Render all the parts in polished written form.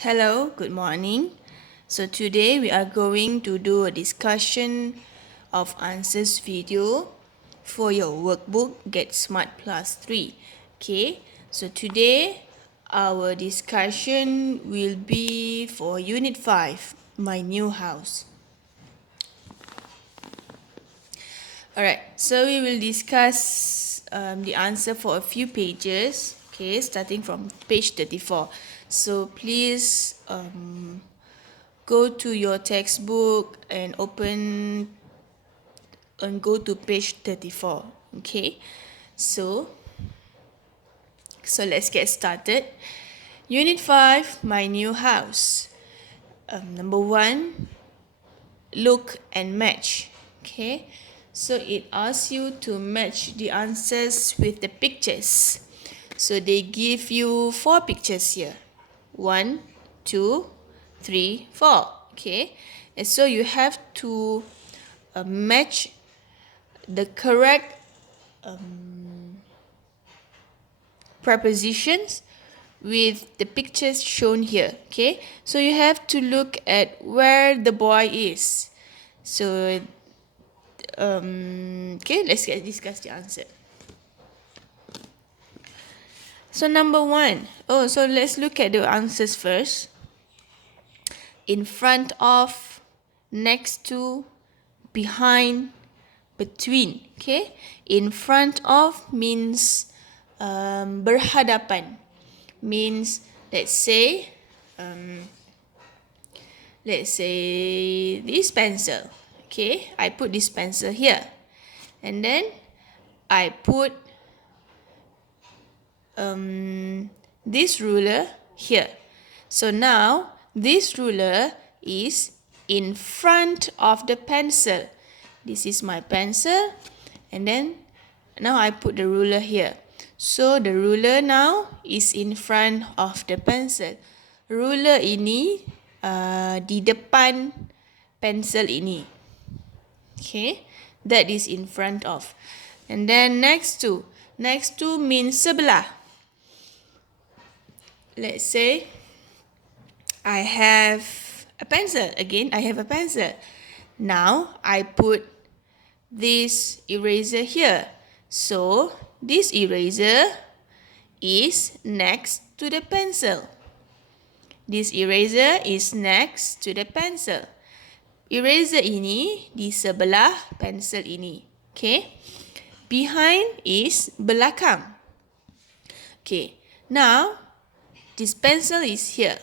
Hello, good morning. So today we are going to do a discussion of answers video for your workbook Get Smart Plus 3. Okay, so today our discussion will be for Unit 5, My New House. Alright, so we will discuss the answer for a few pages, okay, starting from page 34. So please go to your textbook and go to page 34, okay. So let's get started. Unit 5, My New House. Number 1, look and match, okay. So it asks you to match the answers with the pictures. So they give you 4 pictures here. 1, 2, 3, 4. Okay. And so you have to match the correct prepositions with the pictures shown here. Okay. So you have to look at where the boy is. So okay, let's discuss the answer. So number 1. So let's look at the answers first. In front of, next to, behind, between. Okay. In front of means berhadapan. Means let's say this pencil. Okay, I put this pencil here, and then I put this ruler here. So now this ruler is in front of the pencil. This is my pencil, and then now I put the ruler here. So the ruler now is in front of the pencil. Ruler ini di depan pencil ini. Okay, that is in front of. And then next to means sebelah. Let's say I have a pencil. Again, I have a pencil. Now I put this eraser here. So this eraser is next to the pencil. This eraser is next to the pencil. Eraser ini di sebelah pensel ini. Okay. Behind is belakang. Okay. Now, this pencil is here.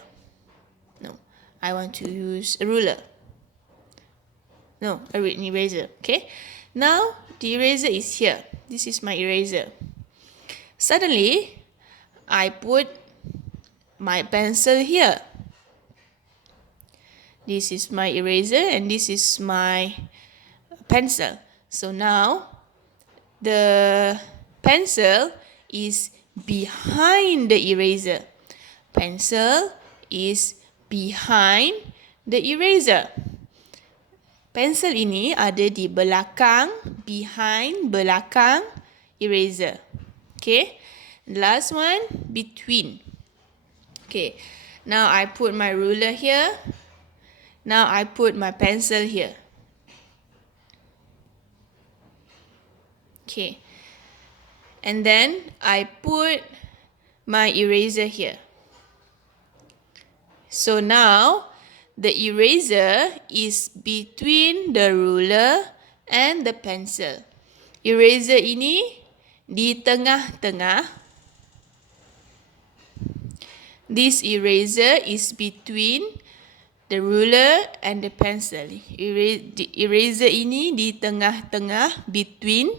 No, I want to use a ruler. No, an eraser. Okay. Now, the eraser is here. This is my eraser. Suddenly, I put my pencil here. This is my eraser and this is my pencil. So now the pencil is behind the eraser. Pencil is behind the eraser. Pencil ini ada di belakang, behind, belakang eraser. Okay. Last one, between. Okay. Now I put my ruler here. Now I put my pencil here. Okay. And then I put my eraser here. So now the eraser is between the ruler and the pencil. Eraser ini di tengah-tengah. This eraser is between the ruler and the pencil. Eraser ini di tengah-tengah between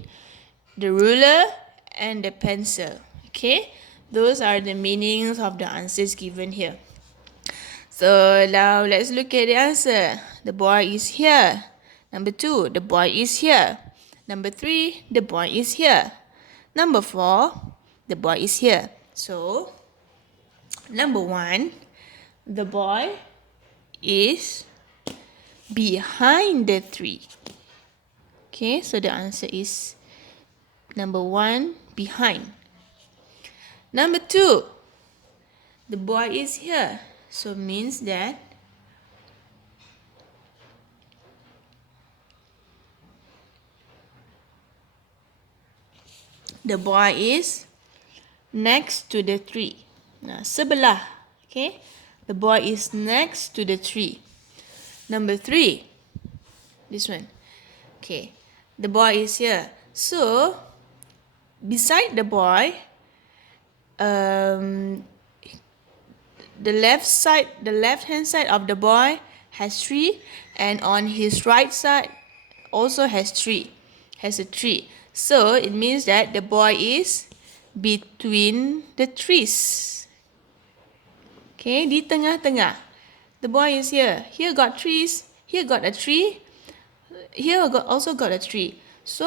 the ruler and the pencil. Okay, those are the meanings of the answers given here. So now let's look at the answer. The boy is here. Number 2, the boy is here. Number 3, the boy is here. Number 4, the boy is here. So number 1, the boy is behind the tree. Okay, so the answer is number 1, behind. Number 2, the boy is here. So means that the boy is next to the tree. Nah, sebelah. Okay. The boy is next to the tree. Number 3. This one. Okay. The boy is here. So, beside the boy, the left hand side of the boy has tree, and on his right side also has a tree. So it means that the boy is between the trees. Okay, di tengah-tengah. The boy is here. Here got trees. Here got a tree. Here also got a tree. So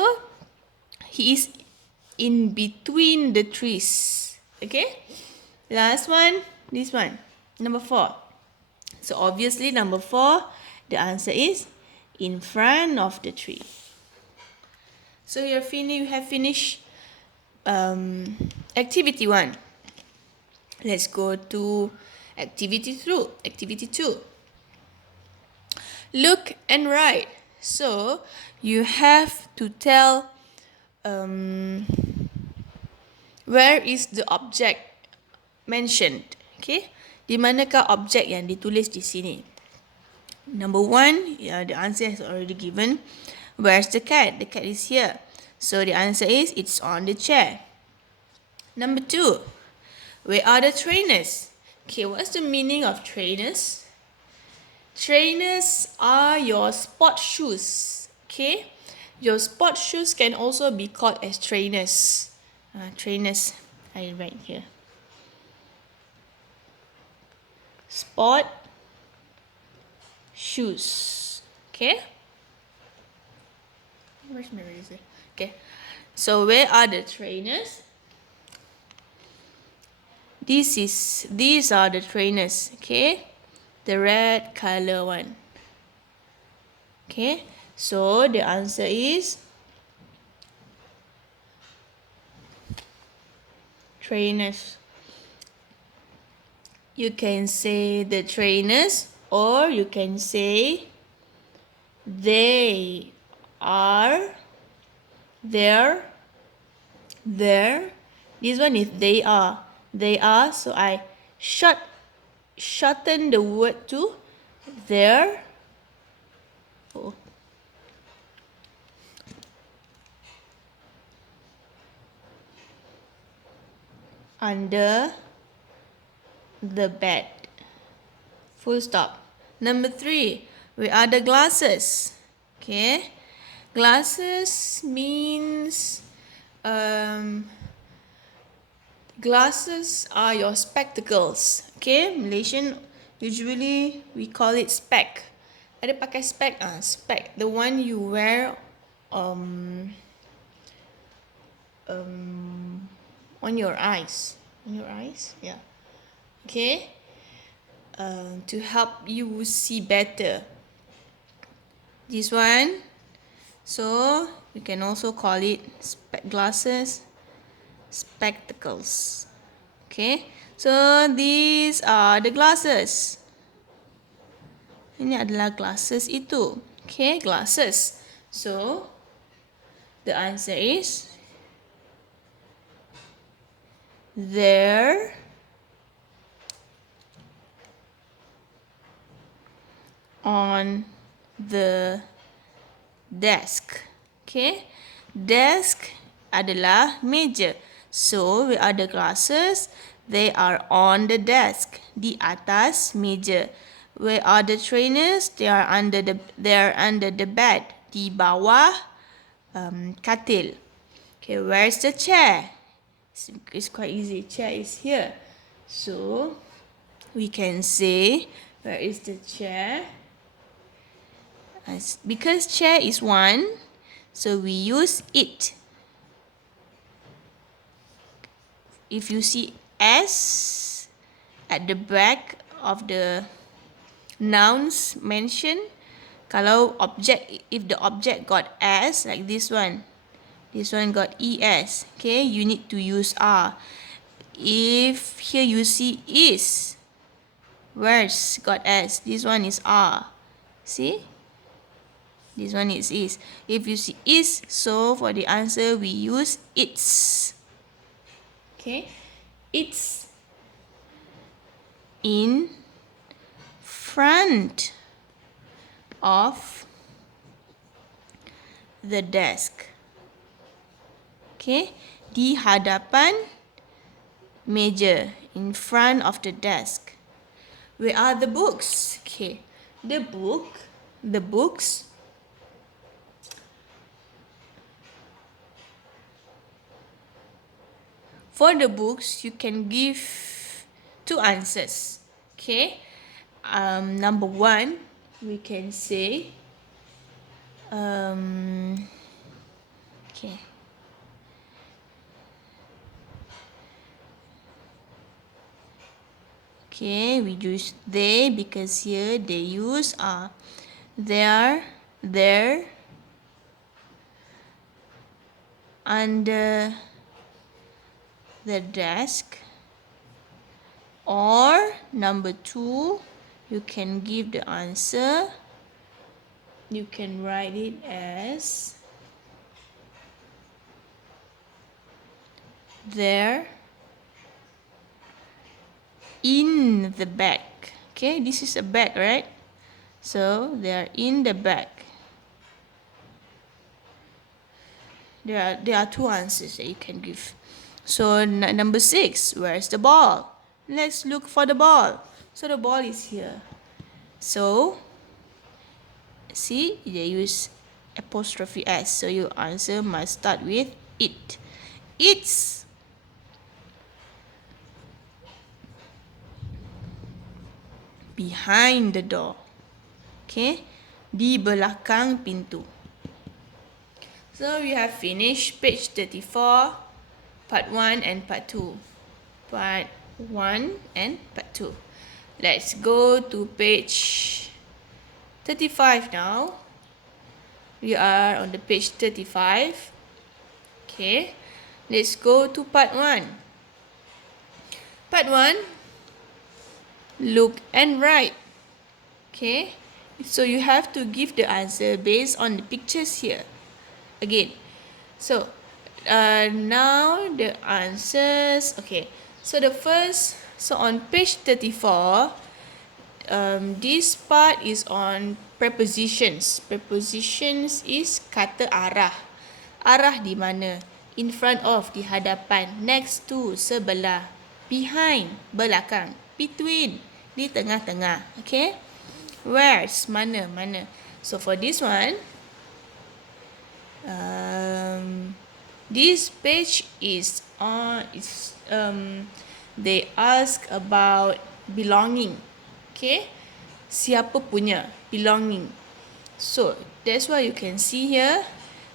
he is in between the trees. Okay. Last one. This one. Number 4. So obviously number 4, the answer is in front of the tree. So you have finished activity 1. Let's go to activity 2. Look and write. So you have to tell where is the object mentioned. Okay, di manakah objek yang ditulis di sini? Number 1, the answer is already given. Where's the cat? The cat is here. So the answer is it's on the chair. Number 2, where are the trainers? Okay, what's the meaning of trainers? Trainers are your sport shoes. Okay, your sport shoes can also be called as trainers. Trainers, I write here. Sport shoes. Okay. Where's my razor? Okay. So where are the trainers? These are the trainers. Okay. The red color one. Okay. So the answer is trainers. You can say the trainers, or you can say they are there. This one is they are. So I shorten the word to there. Oh. Under the bed. Full stop. Number 3, where are the glasses? Okay, glasses means glasses are your spectacles. Okay, Malaysian usually we call it spec. Ada pakai spec? Spec. The one you wear on your eyes. On your eyes? Yeah. Okay. To help you see better. This one. So you can also call it glasses, spectacles. Okay. So these are the glasses. Ini adalah glasses itu. Okay, glasses. So the answer is there on the desk. Okay, desk adalah meja. So where are the glasses? They are on the desk, di atas meja. Where are the trainers? They are under the bed, di bawah katil. Okay, where's the chair? It's quite easy. Chair is here. So we can say, where is the chair? Because chair is one, so we use it. If you see S at the back of the nouns mentioned, if the object got S, like this one got ES, okay, you need to use R. If here you see is, Where's got S? This one is are. See? This one is. If you see is, so for the answer we use it's. Okay? It's in front of the desk. Okay? Di hadapan meja, in front of the desk. Where are the books? Okay. The books for the books, you can give two answers. Okay. Number one, we can say, okay. Okay, we use they because here they use are. They are there under the desk. Or number two, you can give the answer. You can write it as there in the bag. Okay, this is a bag, right? So they are in the bag. There are two answers that you can give. So number 6, where's the ball? Let's look for the ball. So the ball is here. So see, they use apostrophe S. So your answer must start with it. It's behind the door. Okay, di belakang pintu. So we have finished page 34, part 1 and part 2. Part 1 and part 2. Let's go to page 35 now. We are on the page 35. Okay, let's go to part 1. Part 1, look and write. Okay, so you have to give the answer based on the pictures here. Again, so now the answers. Okay, so the first, so on page 34, this part is on prepositions. Prepositions is kata arah. Arah di mana? In front of, di hadapan. Next to, sebelah. Behind, belakang. Between, di tengah-tengah. Okay? Where's, mana, mana. So for this one, this page is on. They ask about belonging. Okay, siapa punya, belonging. So that's why you can see here,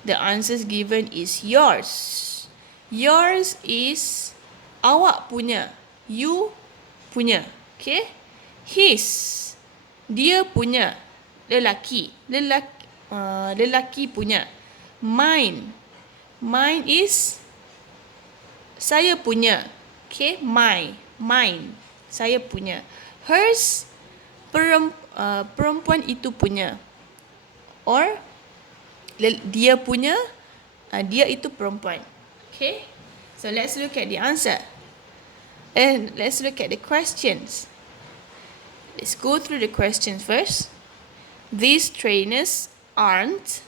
the answers given is yours. Yours is awak punya, you punya. Okay, his, dia punya, lelaki, lelaki punya. Mine is saya punya. Okay, mine, saya punya. Hers, perempuan itu punya. Or dia punya, dia itu perempuan. Okay, so let's look at the answer. And let's look at the questions. Let's go through the questions first. These trainers aren't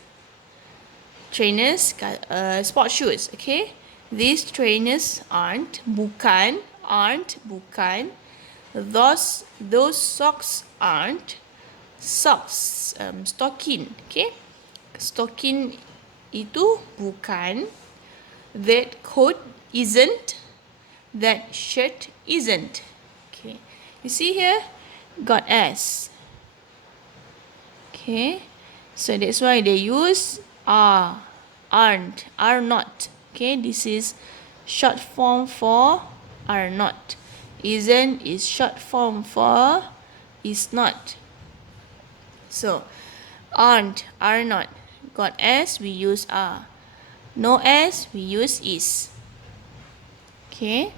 trainers, sport shoes. Okay, these trainers aren't, bukan. Those socks aren't socks. Stocking. Okay, stocking itu bukan. That coat isn't. That shirt isn't. Okay, you see here, got S. Okay, so that's why they use are, aren't, are not. Okay, this is short form for are not. Isn't is short form for is not. So aren't, are not. Got S, we use are. No S, we use is. Okay.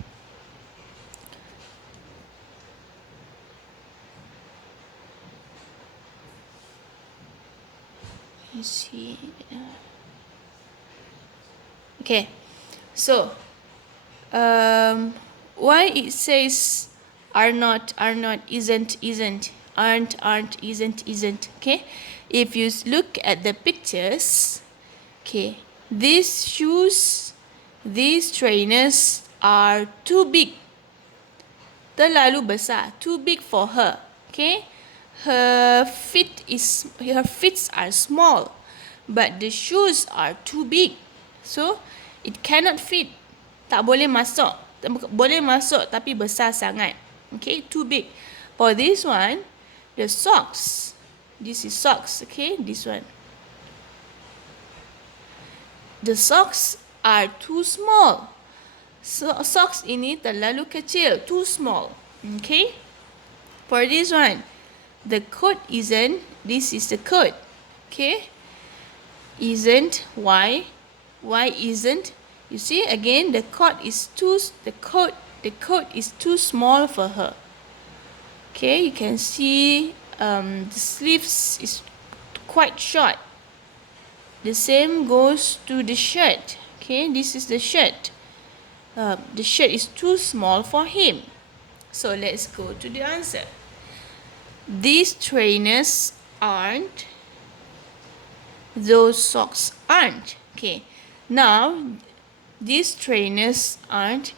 You see. Okay. So, why it says are not, isn't, aren't, isn't. Okay. If you look at the pictures, okay, these shoes, these trainers are too big. Terlalu besar, too big for her. Okay, her feet are small, but the shoes are too big, so it cannot fit. Tak boleh masuk. Boleh masuk tapi besar sangat. Okay, too big. For this one, the socks. This is socks. Okay, this one. The socks are too small. So, socks ini terlalu kecil, too small. Okay. For this one, the coat isn't. This is the coat. Okay. Isn't. Why? Why isn't? You see again, the coat is too small for her. Okay, you can see the sleeves is quite short. The same goes to the shirt. Okay, this is the shirt. The shirt is too small for him. So let's go to the answer. These trainers aren't. Those socks aren't. Okay, now these trainers aren't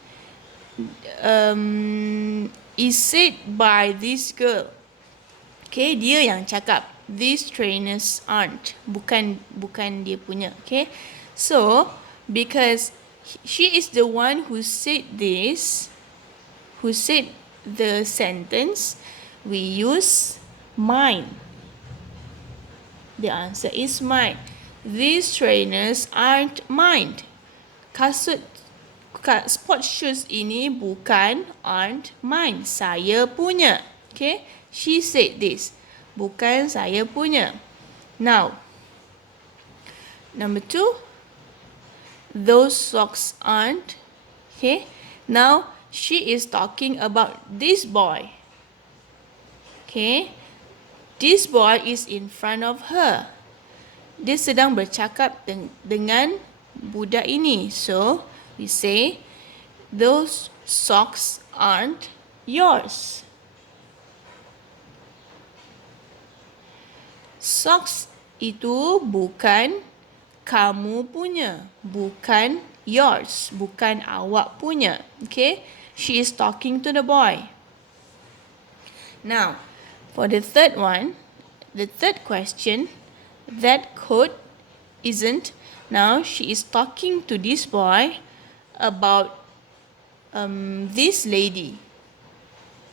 is said by this girl. Okay, dia yang cakap. These trainers aren't. Bukan dia punya. Okay, so because she is the one who said this, who said the sentence, we use mine. The answer is mine. These trainers aren't mine. Sport shoes ini aren't mine. Saya punya. Okay, she said this. Bukan saya punya. Now, number 2, those socks aren't. Okay, now she is talking about this boy. Okay, this boy is in front of her. Dia sedang bercakap dengan budak ini. So, we say, those socks aren't yours. Socks itu bukan kamu punya. Bukan yours. Bukan awak punya. Okay? She is talking to the boy. Now, for the third one, the third question, that coat isn't. Now, she is talking to this boy about this lady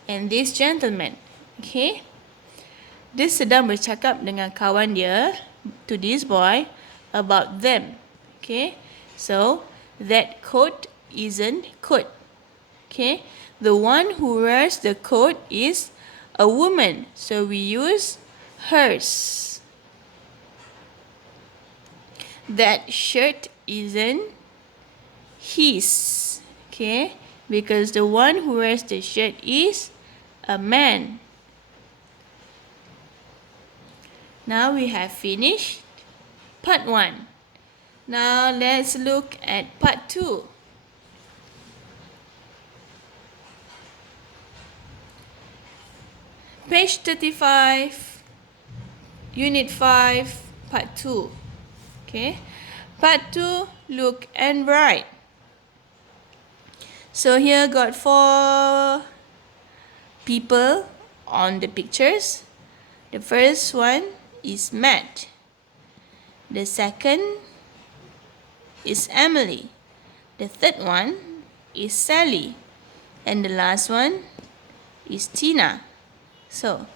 and this gentleman. Okay? Dia sedang bercakap dengan kawan dia, to this boy, about them. Okay? So, that coat isn't coat. Okay? The one who wears the coat is a woman. So, we use hers. That shirt isn't his. Okay? Because the one who wears the shirt is a man. Now we have finished part 1. Now let's look at part 2. Page 35, Unit 5, part 2. Okay. Part 2, look and write. So here got 4 people on the pictures. The first one is Matt. The second is Emily. The third one is Sally. And the last one is Tina. So,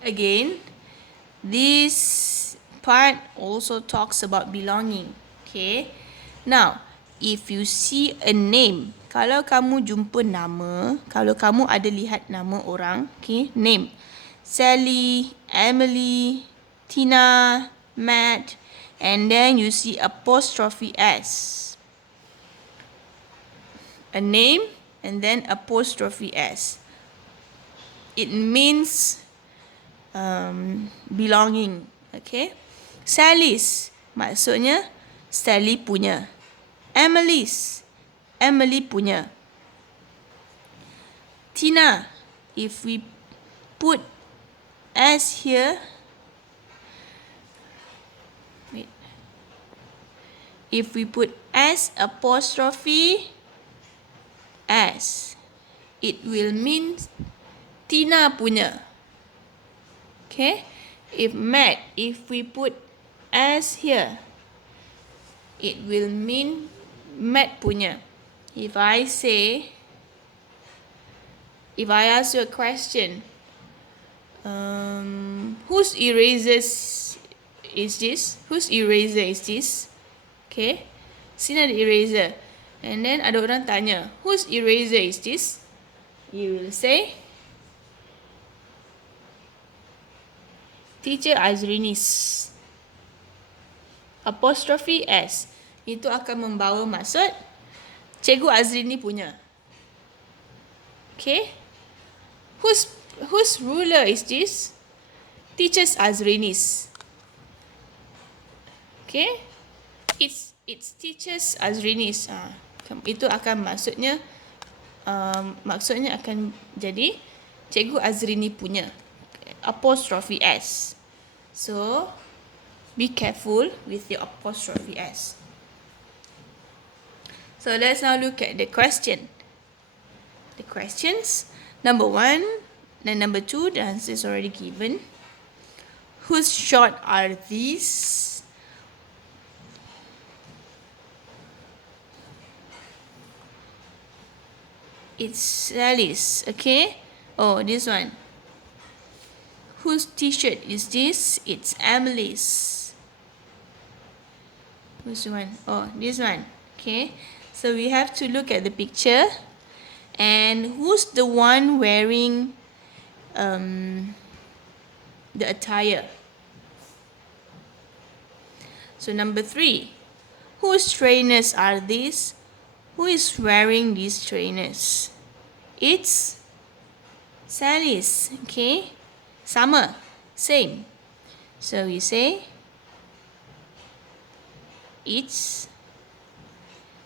again, this part also talks about belonging. Okay. Now, if you see a name, kalau kamu jumpa nama, kalau kamu ada lihat nama orang, okay, name, Sally, Emily, Tina, Matt, and then you see apostrophe S. A name and then apostrophe S. It means belonging. Okay. Sally's maksudnya Sally punya. Emily's, Emily punya. Tina, if we put S here, wait. If we put S apostrophe S, it will mean Tina punya. Okay? If Matt, if we put S here, it will mean Matt punya. If I ask you a question, whose erasers is this? Whose eraser is this? Okay, sini ada eraser. And then ada orang tanya, whose eraser is this? You will say, Teacher Azrini's. Apostrophe S. Itu akan membawa maksud Cikgu Azrini punya. Okay. Whose ruler is this? Teacher Azrini's. Okay. It's Teacher Azrini's. Itu akan maksudnya akan jadi Cikgu Azrini punya. Apostrophe S. So be careful with your apostrophe S. So let's now look at the question. The questions. Number 1 and number 2, the answer is already given. Whose short are these? It's Sally's, okay? Oh, this one. Whose t-shirt is this? It's Emily's. Whose one? Oh, this one. Okay. So we have to look at the picture. And who's the one wearing the attire? So number 3. Whose trainers are these? Who is wearing these trainers? It's Sally's. Okay. Sama. Same. So we say it's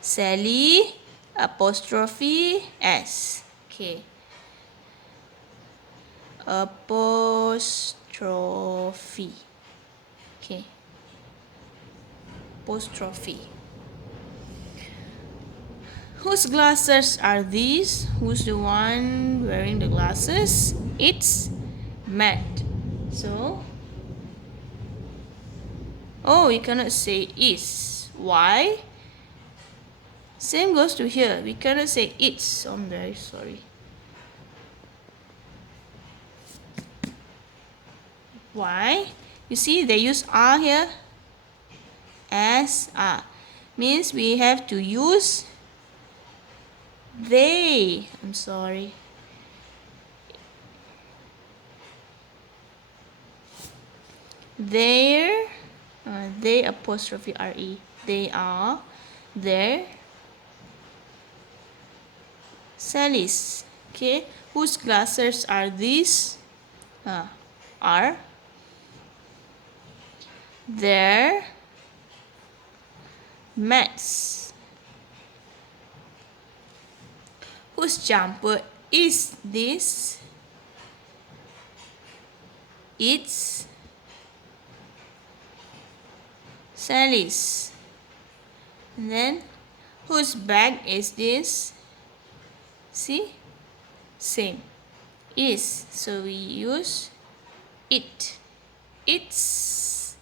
Sally apostrophe S. Okay. Apostrophe. Okay. Apostrophe. Whose glasses are these? Who's the one wearing the glasses? It's Matt. So, you cannot say is. Why? Same goes to here. We cannot say it's. I'm very sorry. Why? You see, they use are here. As are. Means we have to use they. I'm sorry. They apostrophe re. They are their Sally's. Okay. Whose glasses are these? Are their Matt's. Whose jumper is this? It's Sally's. And then, whose bag is this? See? Same. Is. So we use it. It's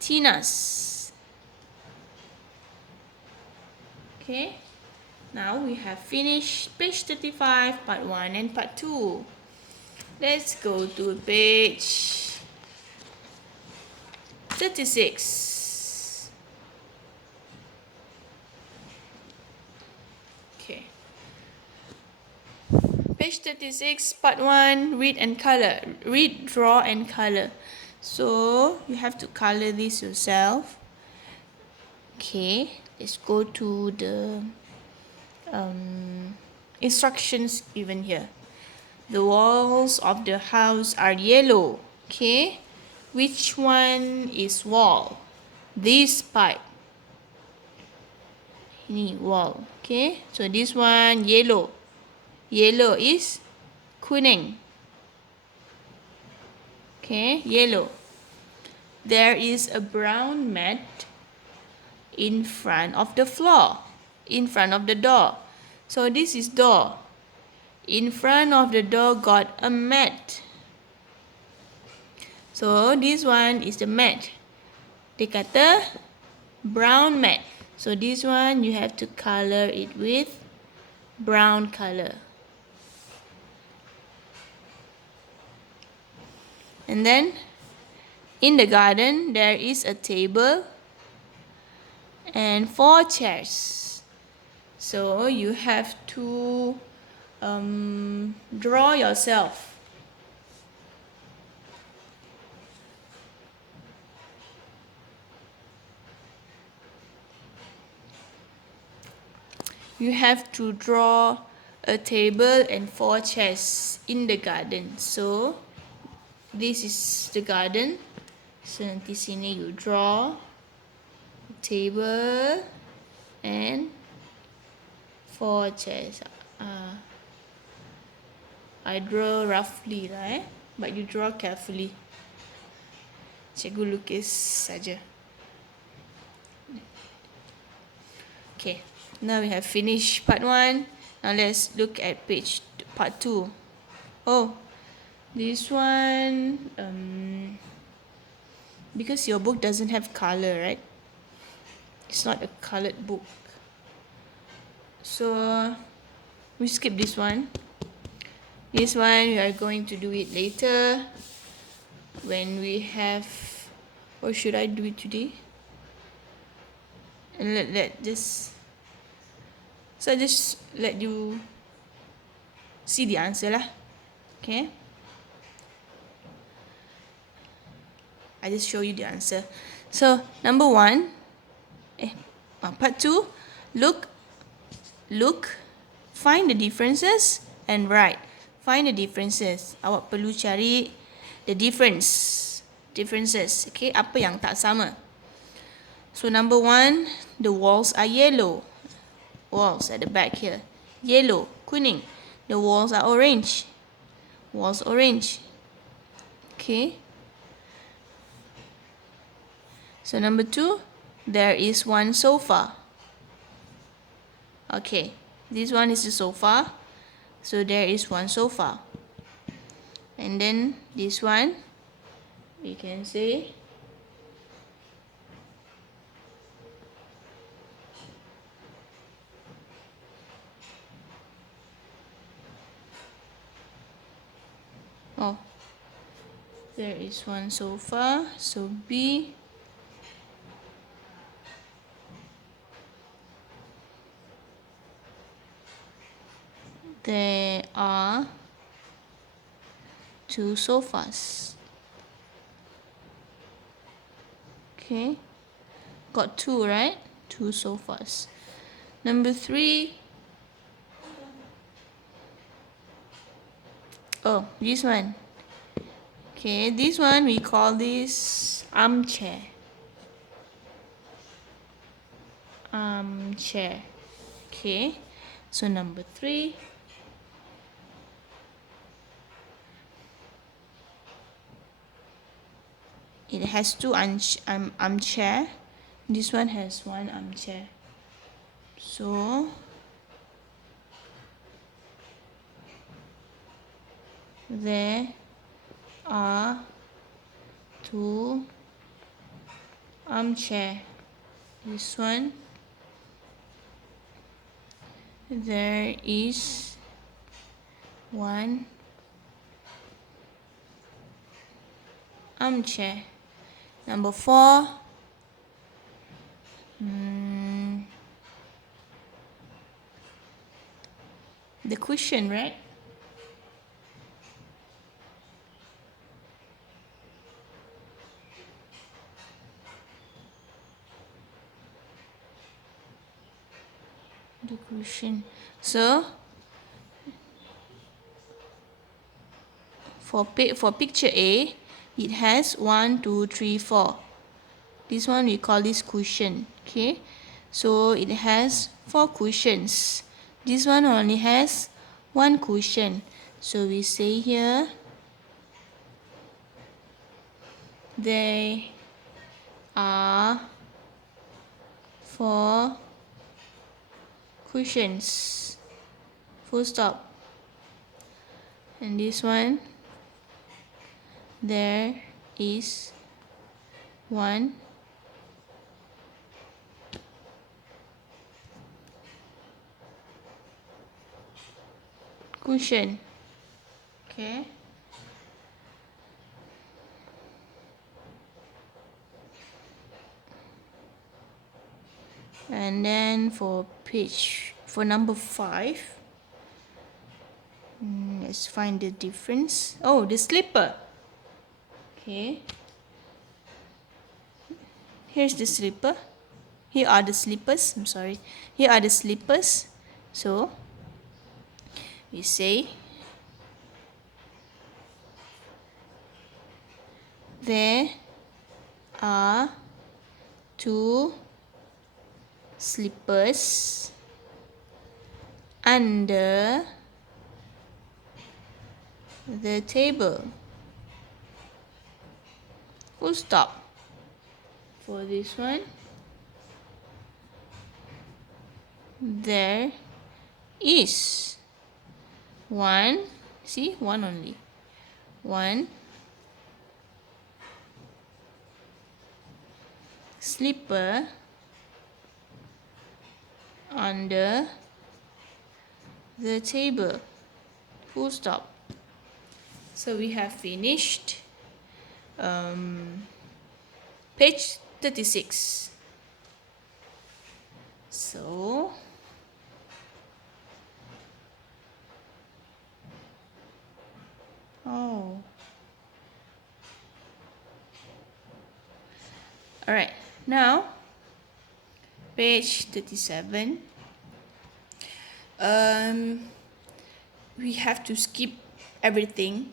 Tina's. Okay. Now we have finished page 35, part 1 and part 2. Let's go to page 36. Okay. Page 36, part 1, read and color. Read, draw and color. So, you have to color this yourself. Okay, let's go to the instructions given here. The walls of the house are yellow. Okay, which one is wall? This part. Ini wall. Okay, so this one yellow. Yellow is kuning. Okay, yellow. There is a brown mat in front of the floor, in front of the door. So this is door. In front of the door got a mat. So this one is the mat. Dia kata brown mat. So this one you have to color it with brown color. And then in the garden there is a table and 4 chairs. So you have to draw yourself. You have to draw a table and 4 chairs in the garden. So this is the garden. So nanti sini you draw a table and 4 chairs. I draw roughly lah but you draw carefully. Cikgu lukis saja. Okay, now we have finished part 1. Now let's look at part 2. Oh, this one, because your book doesn't have color, right? It's not a colored book. So we skip this one. This one we are going to do it later when we have, or should I do it today? And let just, so I just let you see the answer lah. Okay, I just show you the answer. So number 1, part 2, look, find the differences and write. Find the differences. Awak perlu cari the differences. Okay, apa yang tak sama. So number 1, the walls are yellow. Walls at the back here. Yellow, kuning. The walls are orange. Walls orange. Okay. So number 2, there is one sofa. Okay, this one is the sofa. So there is one sofa. And then this one, we can say there is one sofa. So B. There are 2 sofas. Okay, got 2, right? 2 sofas. Number 3. Oh, this one. Okay, this one we call this armchair. Armchair. Okay, so number 3. It has 2 armchair. This one has 1 armchair. So there are 2 armchair. This one, there is 1 armchair. Number 4, the cushion, right? The cushion. So for picture A, It has 1, 2, 3, 4. This one we call this cushion. Okay, so it has 4 cushions. This one only has 1 cushion. So we say here they are 4 cushions. Full stop. And this one, there is 1 cushion. Okay. And then for number 5, let's find the difference. Oh, the slipper. Okay. Here's the slipper. Here are the slippers. I'm sorry. Here are the slippers. So we say there are 2 slippers under the table. Full stop. For this one, there is 1, see, 1 only, 1 slipper under the table. Full stop. So we have finished page 36. So alright, now page 37. We have to skip everything.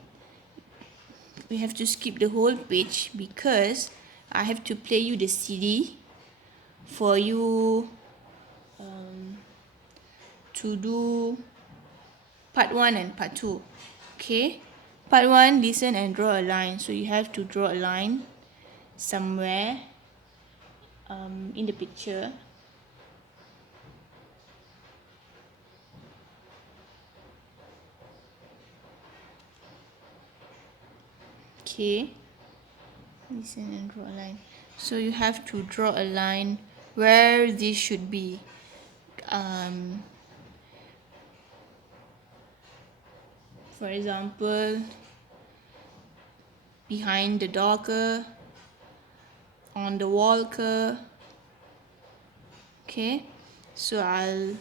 We have to skip the whole page because I have to play you the CD for you to do part 1 and part 2. Okay, part 1, listen and draw a line. So you have to draw a line somewhere in the picture. Okay, listen and draw a line. So you have to draw a line where this should be. For example, behind the door ke, on the wall ke. Okay, so I'll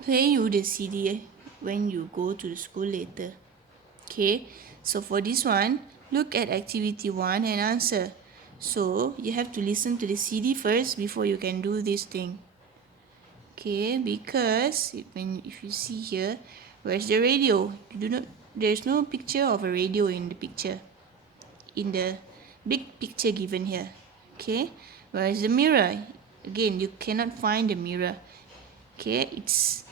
play you the CD when you go to the school later. Okay, so for this one, look at activity 1 and answer. So you have to listen to the CD first before you can do this thing. Okay, because if you see here, where's the radio? There's no picture of a radio in the picture, in the big picture given here. Okay, where's the mirror? Again, you cannot find the mirror. Okay, it's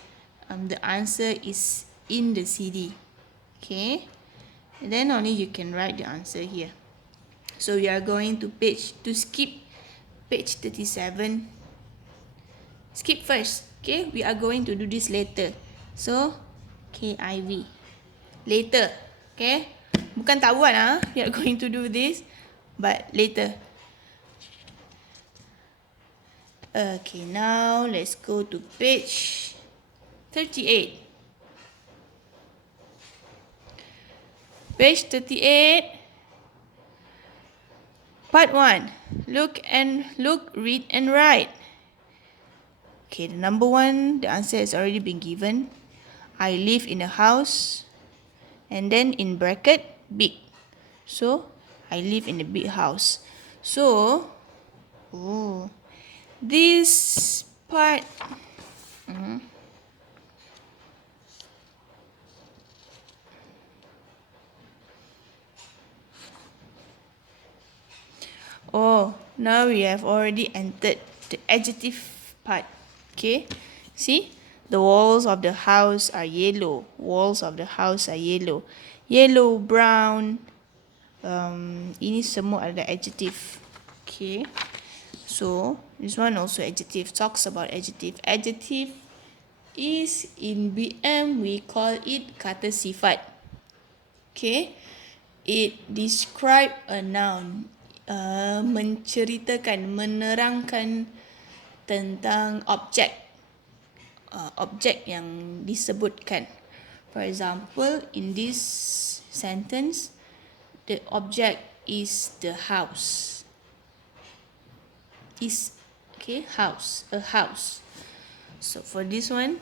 the answer is in the CD. Okay, and then only you can write the answer here. So we are going to skip page 37. Skip first. Okay, we are going to do this later. So KIV. Later. Okay, bukan tak buat we are going to do this, but later. Okay, now let's go to page 38. Page 38. Part 1. Look, read and write. Okay, the number 1, the answer has already been given. I live in a house, and then in bracket, big. So, I live in a big house. So, this part, Now we have already entered the adjective part. Okay, see, the walls of the house are yellow. Walls of the house are yellow. Yellow, brown. Ini semua adalah adjective. Okay, so this one also adjective. Talks about adjective. Adjective is in BM we call it kata sifat. Okay, it describe a noun. Menceritakan, menerangkan tentang objek. Objek yang disebutkan. For example, in this sentence, the object is the house. Is, okay, house, a house. So for this one,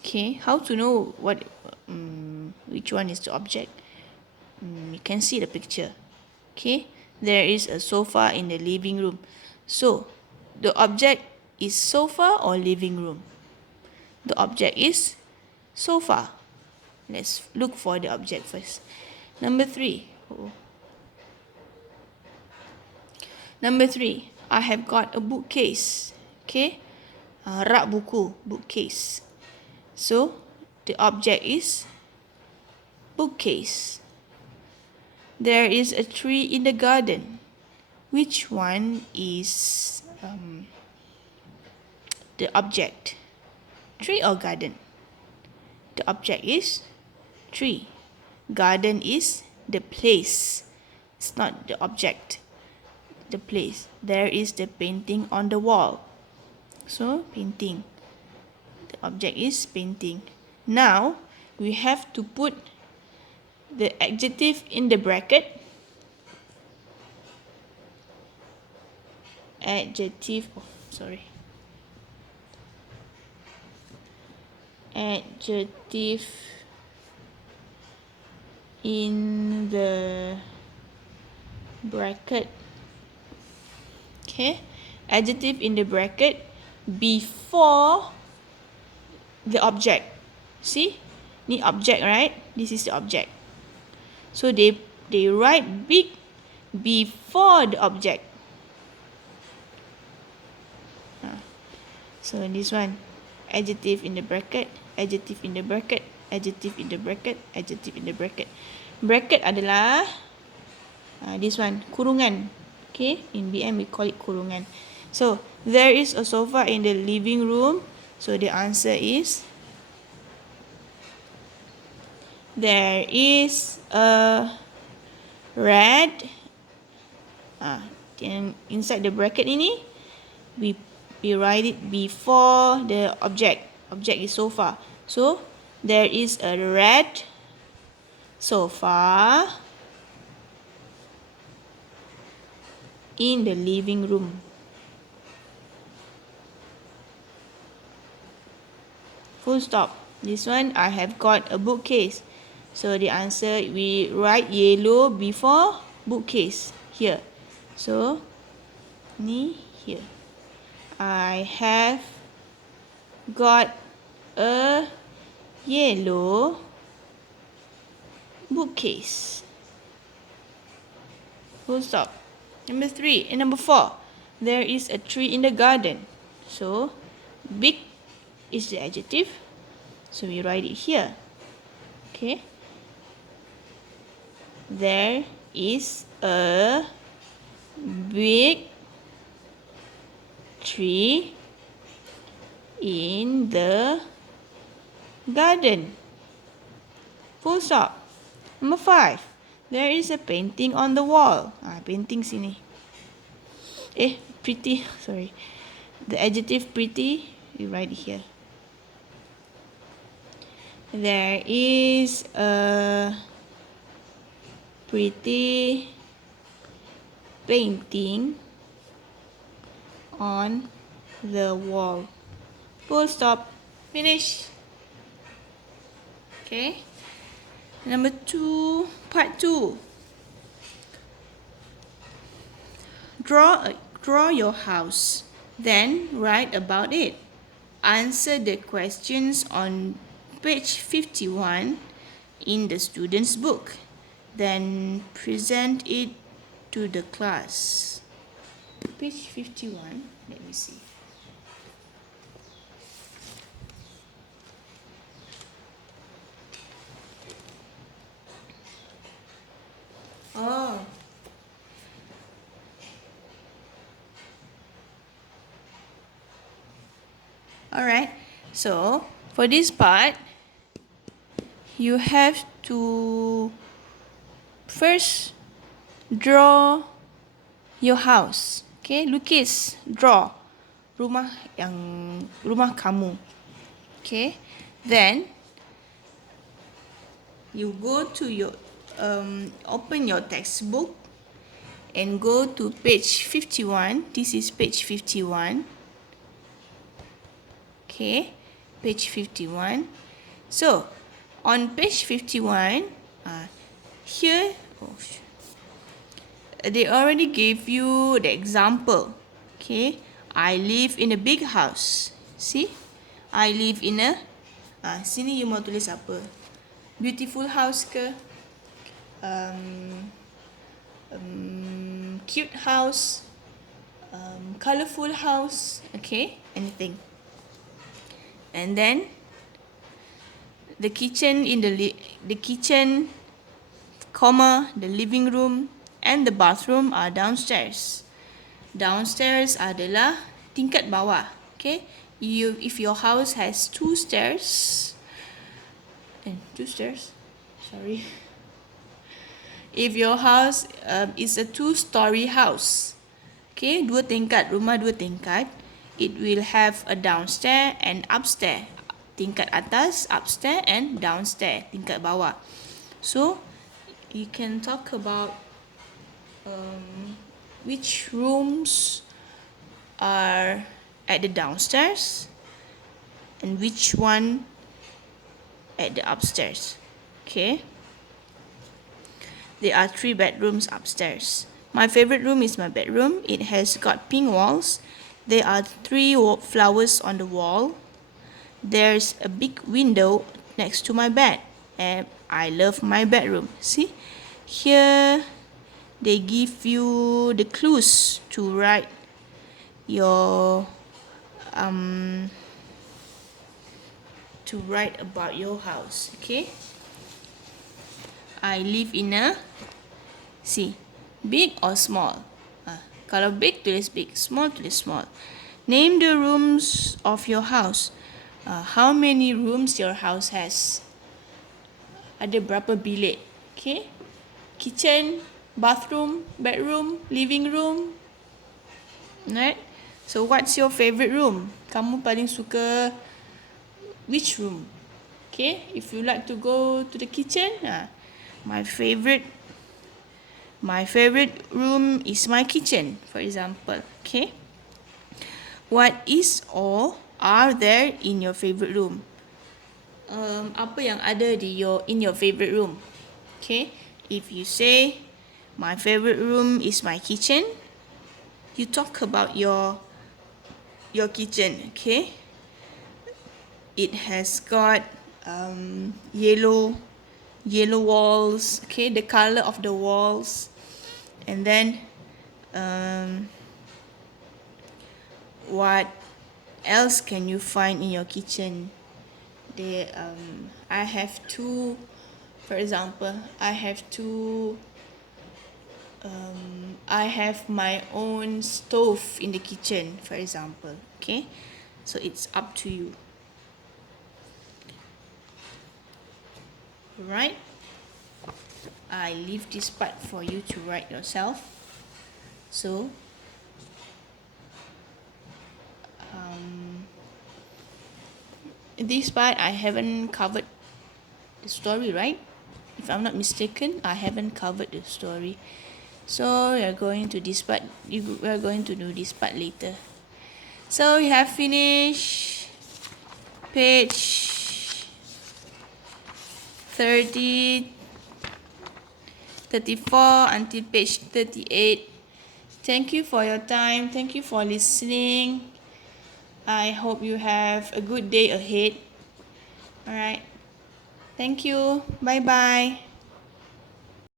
okay, how to know what which one is the object? You can see the picture. Okay, there is a sofa in the living room. So the object is sofa or living room? The object is sofa. Let's look for the object first. Number 3. Number 3, I have got a bookcase. Okay, rak buku, bookcase. So the object is bookcase. There is a tree in the garden. Which one is the object? Tree or garden? The object is tree. Garden is the place. It's not the object. The place. There is the painting on the wall. So, painting. The object is painting. Now, we have to put the adjective in the bracket. Adjective in the bracket. Okay, adjective in the bracket before the object. See, ni object, right? This is the object. So they write big before the object. So this one, adjective in the bracket, adjective in the bracket, adjective in the bracket, adjective in the bracket. Bracket adalah this one, kurungan. Okay, in BM we call it kurungan. So there is a sofa in the living room. So the answer is there is a red. Inside the bracket ini, we write it before the object. Object is sofa. So there is a red sofa in the living room. Full stop. This one, I have got a bookcase. So the answer, we write yellow before bookcase here. So ni here. I have got a yellow bookcase. Full stop. Number 3 and number 4. There is a tree in the garden. So big is the adjective. So we write it here. Okay. There is a big tree in the garden. Full stop. Number 5. There is a painting on the wall. Painting sini. Pretty. Sorry. The adjective pretty, we write it here. There is a pretty painting on the wall. Full stop. Finish. Okay. Number 2, part 2. Draw your house. Then write about it. Answer the questions on page 51 in the student's book. Then present it to the class. Page 51. Let me see. Oh. Alright. So, for this part, you have to first draw your house. Okay, lukis, draw rumah kamu. Okay, then you go to your open your textbook and go to page 51. This is page 51. Okay, page 51. So, on page 51, here, they already gave you the example. Okay, I live in a big house. See, I live in a, sini you mau tulis apa? Beautiful house ke? Cute house, colorful house, okay, anything. And then the kitchen the kitchen, comma, the living room and the bathroom are downstairs. Downstairs adalah tingkat bawah. Okay, if your house has two stairs, sorry. If your house is a two-story house, okay, dua tingkat, rumah dua tingkat, it will have a downstairs and upstairs. Tingkat atas, upstairs, and downstairs, tingkat bawah. So, you can talk about which rooms are at the downstairs and which one at the upstairs. Okay. There are 3 bedrooms upstairs. My favorite room is my bedroom. It has got pink walls. There are 3 flowers on the wall. There's a big window next to my bed. And I love my bedroom. See? Here, they give you the clues to write your about your house. Okay? I live in a, see, big or small? Kalau big, tulis big. Small, tulis small. Name the rooms of your house. How many rooms your house has? Ada berapa bilik? Okay. Kitchen, bathroom, bedroom, living room. Right? So, what's your favorite room? Kamu paling suka which room? Okay. If you like to go to the kitchen, my favorite room is my kitchen, for example. Okay. What is or are there in your favorite room? Apa yang ada in your favorite room? Okay. If you say my favorite room is my kitchen, you talk about your kitchen. Okay. It has got yellow walls, okay, the color of the walls. And then what else can you find in your kitchen? I have 2, for example, I have my own stove in the kitchen, for example. Okay, so it's up to you. Right? I leave this part for you to write yourself. So, this part I haven't covered the story, right? If I'm not mistaken, I haven't covered the story. So we are going to this part. We are going to do this part later. So we have finished page 30, 34 until page 38. Thank you for your time. Thank you for listening. I hope you have a good day ahead. Alright. Thank you. Bye-bye.